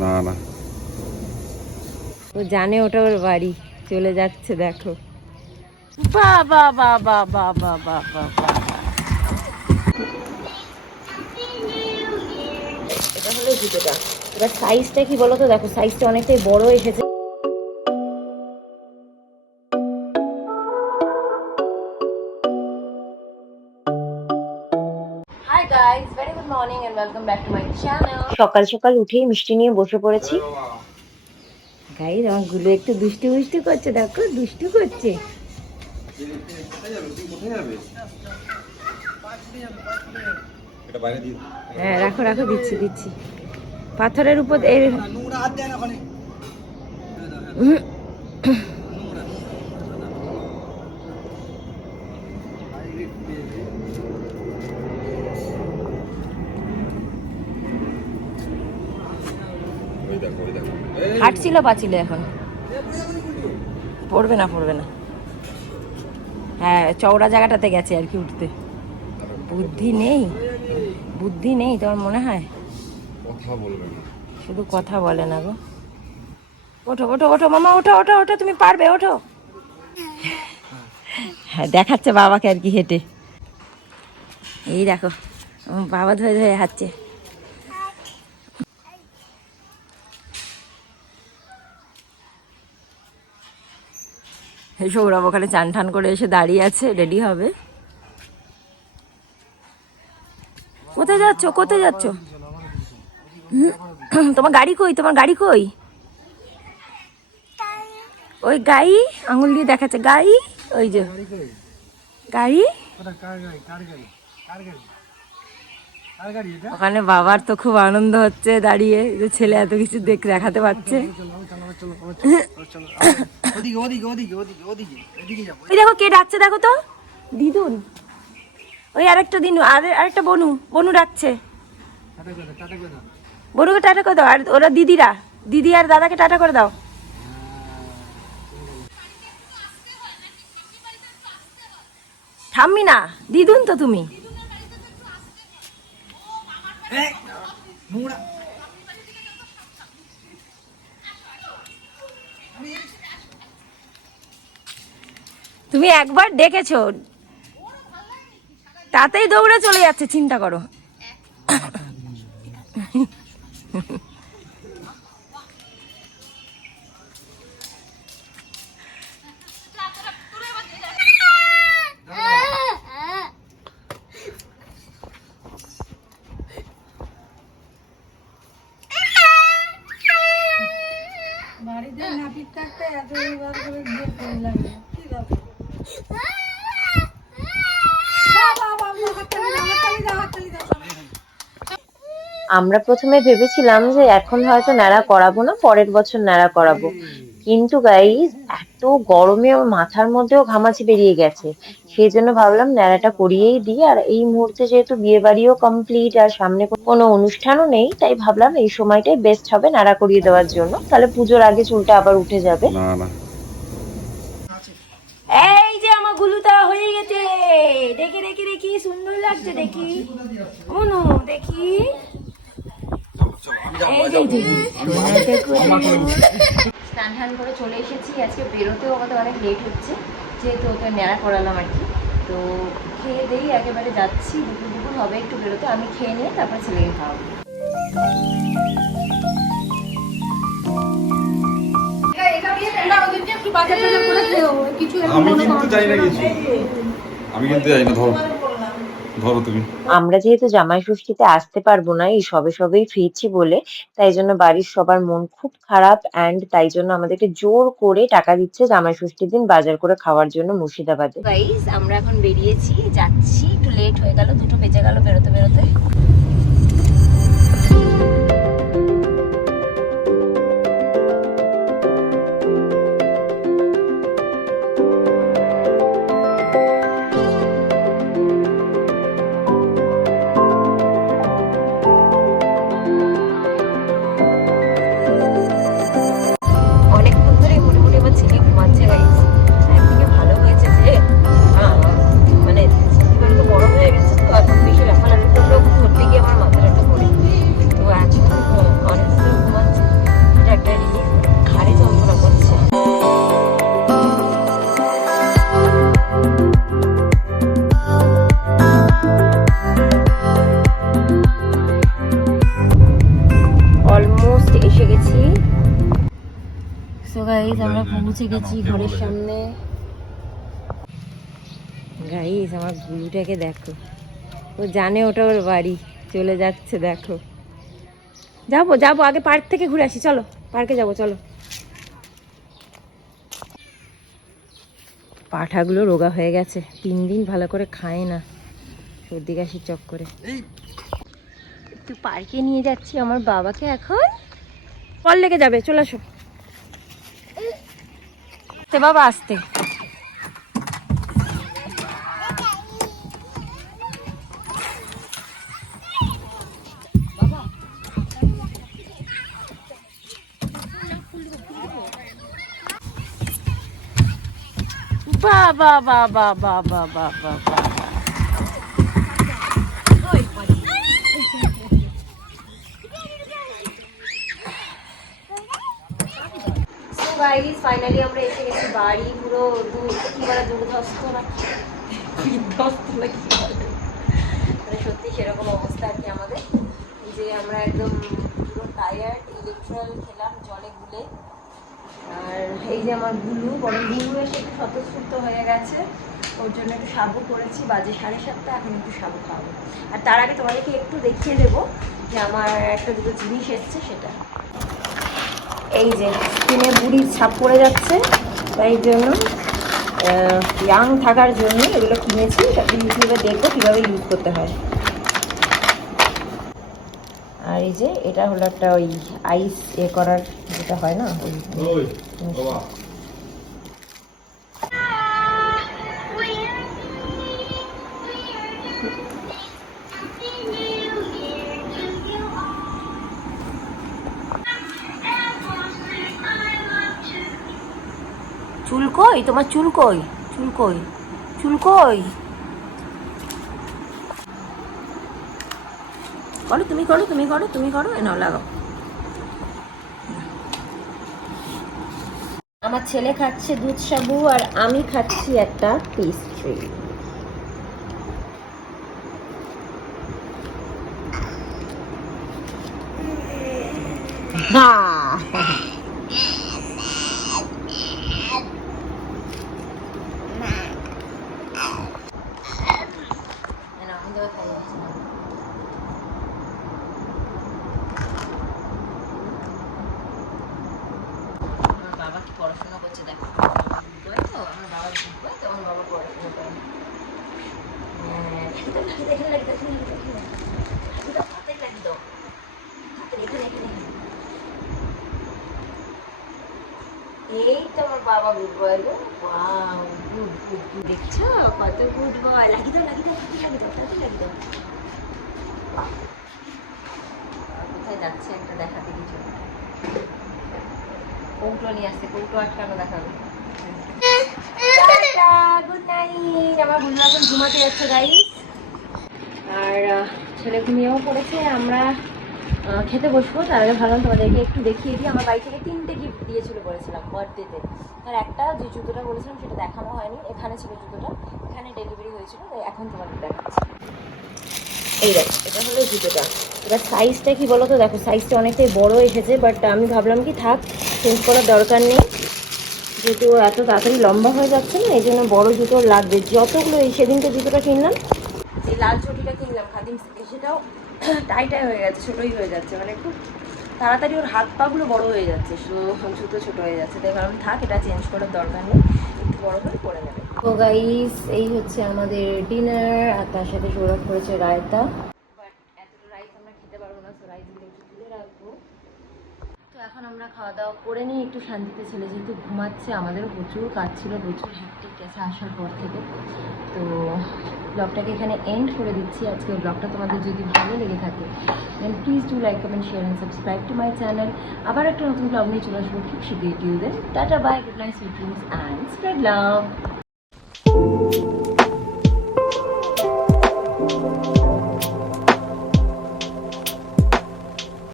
না না, ও জানে ওটা ওর বাড়ি, চলে যাচ্ছে দেখো। বাবা বাবা বাবা বাবা বাবা, এটা হলো জুতোটা। এবার সাইজটা কি বলো তো, দেখো সাইজটা অনেকটাই বড় এসেছে। Hi guys, very good morning and welcome back to my channel. সকাল সকাল উঠেই মিষ্টি নিয়ে বসে পড়েছি। গাইস আমার গুলো একটু দুষ্টু দুষ্টু করছে, দেখো দুষ্টু করছে। হ্যাঁ রাখো রাখো, দিচ্ছি দিচ্ছি। পাথরের উপর হাঁটছিল পাচ্ছিল, এখন পড়বে না পড়বে না। হ্যাঁ চওড়া জায়গাটাতে গেছে আর কি উঠতে। বুদ্ধি নেই, বুদ্ধি নেই তোমার মনে হয়? কথা বলবে না, শুধু কথা বলে না গো। ওঠো ওঠো ওঠো মামা, ওঠো ওঠো ওঠো, তুমি পারবে, ওঠো। হ্যাঁ দেখাচ্ছে বাবাকে আর কি হেঁটে। এই দেখো বাবা ধরে ধরে হাঁটছে। সৌরভ ওখানে চান ঠান করে এসে দাঁড়িয়ে আছে, রেডি হবে। কোথায় যাচ্ছ, কোথায় যাচ্ছ? তোমার গাড়ি কই, তোমার গাড়ি কই? ওই গাড়ি আঙুল দিয়ে দেখাচ্ছে, গাড়ি ওই যে গাড়ি। ওখানে বাবার তো খুব আনন্দ হচ্ছে দাঁড়িয়ে, যে ছেলে এত কিছু দেখাতে পারছে। ওই দেখো কে ডাকছে, দেখো তো, দিদুন। ওই আরেকটা দিন, আরেকটা বনু, বনু ডাকছে। বনুকে টাটা করে দাও। আর ওরা দিদিরা, দিদি আর দাদাকে টাটা করে দাও। থামবি না, দিদুন তো তুমি। তুমি একবার ডেকেছো, তাতেই দৌড়ে চলে যাচ্ছে, চিন্তা করো। আমরা প্রথমে ভেবেছিলাম যে এখন হয়তো ন্যাড়া করাবো না, পরের বছর ন্যাড়া করাবো, কিন্তু গাইস এত গরমে আমার মাথার মধ্যেও ঘামাচি বেরিয়ে গেছে। সেই জন্য ভাবলাম ন্যাড়াটা করিয়েই দিই। আর এই মুহূর্তে যেহেতু বিয়ে বাড়িও কমপ্লিট আর সামনে কোনো অনুষ্ঠানও নেই, তাই ভাবলাম এই সময়টাই বেস্ট হবে ন্যাড়া করিয়ে দেওয়ার জন্য, তাহলে পুজোর আগে চুলটা আবার উঠে যাবে। না না, এই যে আমার গুলুটা হয়ে গেছে, দেখি দেখি দেখি, সুন্দর লাগছে দেখি। অনু দেখি, স্নান টান করে চলে এসেছি। আজকে বেরোতেও আমাদের অনেক লেট হচ্ছে, যেহেতু ওকে ন্যাড়া করালাম আর কি। তো খেয়ে দিয়েই একেবারে যাচ্ছি, দুপুর দুপুর হবে একটু বেরোতে। আমি খেয়ে নিয়ে তারপর ছেলেকে খাওয়াবো। আমি কিন্তু যাই না কিছু, আমি কিন্তু যাই না। ধরো ধরো তুমি। আমরা যেহেতু জামাই ষষ্ঠীতে আসতে পারবো না, এই সবে সবেই ফিরছি বলে, তাই জন্য বাড়ির সবার মন খুব খারাপ। অ্যান্ড তাই জন্য আমাদেরকে জোর করে টাকা দিচ্ছে জামাই ষষ্ঠীর দিন বাজার করে খাওয়ার জন্য মুর্শিদাবাদে। গাইস আমরা এখন বেরিয়েছি, যাচ্ছি। একটু লেট হয়ে গেল, 2টো বেজে গেল বেরোতে বেরোতে। অনেকক্ষণ ধরে মোটামুটি আমার ছেলে ঘুমাচ্ছে গাইস। একদিকে ভালো হয়েছে যে মানে ছেলে তো বড় হয়ে গেছে, তো এখন বেশি লাফালাফি করলেও ধরতে গিয়ে গাইস আমরা পৌঁছে গেছি ঘরের সামনে। গাইস আমার গুলুটাকে দেখো, ও জানে ওটা ওর বাড়ি, চলে যাচ্ছে দেখো। যাবো যাবো, আগে পার্ক থেকে ঘুরে আসি, চলো পার্কে যাবো চলো। পাঠাগুলো রোগা হয়ে গেছে, 3 দিন ভালো করে খায় না, সর্দি কাশির চক্করে। একটু পার্কে নিয়ে যাচ্ছি আমার বাবাকে এখন। কল লেগে যাবে, চলে আসো। বাবা আসতে। বাবা বাবা বাবা বাবা বাবা। ফাইনালি আমরা এসে গেছি বাড়ি। পুরো কি বলে দুর্ধস্ত না বিধ্বস্ত না কি বলে, মানে সত্যি সেরকম অবস্থা আর কি আমাদের, যে আমরা একদম পুরো টায়ার্ড, ইলেকট্রল খেলাম জলে গুলে। আর এই যে আমার গুলু, বড় গুলু এসে একটু স্বতঃস্ফূর্ত হয়ে গেছে, ওর জন্য একটু সাবু করেছি, বাজে 7:30, এখন একটু সাবু খাওয়াবো। আর তার আগে তোমাদেরকে একটু দেখিয়ে দেবো যে আমার একটা দুটো জিনিস এসছে, সেটা এই যে স্কিনে বুড়ির ছাপ পড়ে যাচ্ছে, তাই জন্য ইয়াং থাকার জন্য এগুলো কিনেছি, তারপরে ইউটিউবে দেখবো কীভাবে ইউজ করতে হয়। আর এই যে এটা হলো একটা ওই আইস করার যেটা হয় না, ওই চুল কই তোমার, চুল কই, চুল কই, চুল কই, করো তুমি, করো তুমি, করো তুমি, করো এনাও লাগাও। আমার ছেলে খাচ্ছে দুধ সাবু আর আমি খাচ্ছি একটা পেস্ট্রি। বাবা কি পড়াশোনা করছে দেখো, তো আমার বাবা বুঝবে তো, আমার বাবা পড়াশোনা করে। এই তো আমার বাবা গুড বয় গো, ওয়াও গুড গুড গুড, দেখছো কত গুড বয়। লাগিয়ে দাও লাগিয়ে দাও লাগিয়ে দাও লাগিয়ে দাও। কোথায় যাচ্ছে একটা দেখাতে কিছু, কৌটো নিয়ে আসছে, কৌটো আটকানো দেখাবে। Good night. আমার বন্ধুরা এখন ঘুমাতে যাচ্ছে গাইস, আর ছেলে ঘুমিয়েও পড়েছে। আমরা খেতে বসবো, তার আগে ভাবলাম তোমাদেরকে একটু দেখিয়ে দিই। আমার বাড়ি থেকে 3টে গিফট দিয়েছিল বলেছিলাম বার্থডেতে, তার একটা যে জুতোটা বলেছিলাম সেটা দেখানো হয়নি, এখানে ছিল জুতোটা, এখানে ডেলিভারি হয়েছিল, তাই এখন তোমাদের দেখাচ্ছি। এই দেখো এটা হলো জুতোটা, এবার সাইজটা কি বলো তো, দেখো সাইজটা অনেকটাই বড় এসেছে, বাট আমি ভাবলাম কি থাক, চেঞ্জ করার দরকার নেই, যেহেতু এত তাড়াতাড়ি লম্বা হয়ে যাচ্ছে না, এই জন্য বড়ো জুতো লাগবে। যতগুলো এই সেদিনকে জুতোটা কিনলাম, যে লাল চটিটা কিনলাম খাদিম থেকে, সেটাও টাইটাই হয়ে গেছে, ছোটোই হয়ে যাচ্ছে, মানে একটু তাড়াতাড়ি ওর হাত পাগুলো বড় হয়ে যাচ্ছে, জুতো ছোটো হয়ে যাচ্ছে, তাই কারণ থাক, এটা চেঞ্জ করার দরকার নেই, একটু বড় করে পরে নেবে। তো গাইস এই হচ্ছে আমাদের ডিনার, আর তার সাথে সৌরভ করেছে রায়তা, বাট এতটা রাইস আমরা খেতে পারবো না, তো রাইসগুলো একটু তুলে রাখবো। তো এখন আমরা খাওয়া দাওয়া করে নিই একটু শান্তিতে, ছেলে যেহেতু ঘুমাচ্ছে, আমাদেরও প্রচুর কাজ ছিল, প্রচুর হ্যাকটিক গেছে আসার পর থেকে। তো ব্লগটাকে এখানে এন্ড করে দিচ্ছি। আজকের ব্লগটা তোমাদের যদি ভালো লেগে থাকে then please do like, comment, share and subscribe to my channel. আবার একটা নতুন ব্লগ নিয়ে চলে আসবো খুব শীঘ্রই। Till then tata bye, good night, sweet dreams and spread love.